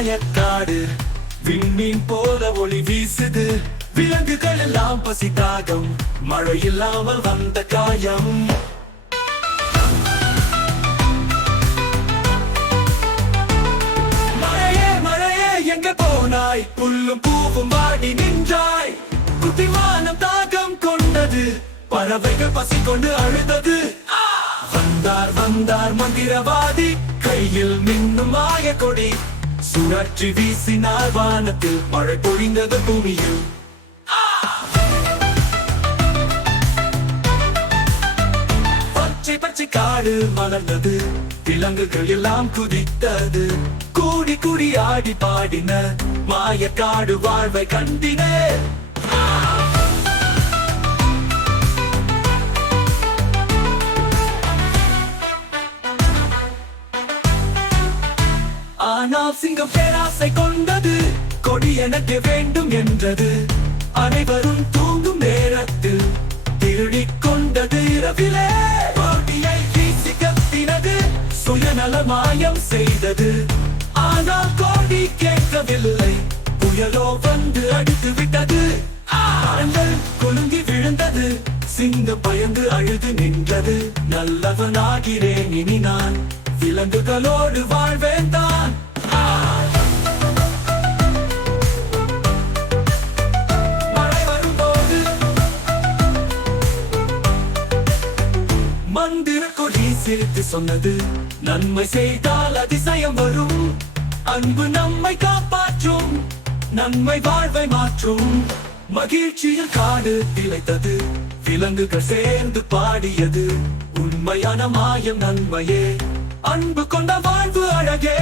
மாயக்காடு. விண்மீன் போல ஒளி வீசுது, விலங்குகள் எல்லாம் பசி தாகம், மழை இல்லாமல் வந்த காயம். மழையே மழையே எங்க போனாய், புல்லும் பூவும் வாடி நின்றாய். குட்டிமானம் தாகம் கொண்டது, பறவைகள் பசி கொண்டு அழுதது. வந்தார் வந்தார் மந்திரவாதி, கையில் மின்னும் மாய கொடி. சுழற்றி வீசினார் வானத்தில், மழை பொழிந்தது பூமியில். பச்சை பச்சை காடு மலர்ந்தது, விலங்குகள் எல்லாம் குதித்தது. கூடி கூடி ஆடி பாடின, மாய காடு வாழ்வை கண்டின. ஆனால் சிங்கம் பேராசை கொண்டது, கொடி எனக்கு வேண்டும் என்றது. அனைவரும் தூங்கும் நேரத்தில் திருடிக் கொண்டது இரவிலே. கொடியை வீசி கத்தினது, சுயநலமாயம் செய்தது. ஆனால் கொடி கேட்கவில்லை, புயலோ வந்து அடித்து விட்டது. மரங்கள் குலுங்கி விழுந்தது, சிங்கம் பயந்து அழுது நின்றது. நல்லவனாகிறேன் இனி நான், விலங்குகளோடு வாழ்வேன் தான். மழை வரும்போது மந்திர கொடி சிரித்து சொன்னது, நன்மை செய்தால் அதிசயம் வரும். அன்பு நம்மை காப்பாற்றும், நன்மை வாழ்வை மாற்றும். மகிழ்ச்சியில் காடு திளைத்தது, விலங்குகள் சேர்ந்து பாடியது. உண்மையான மாயம் நன்மையே, அன்பு கொண்ட வாழ்வு அழகே.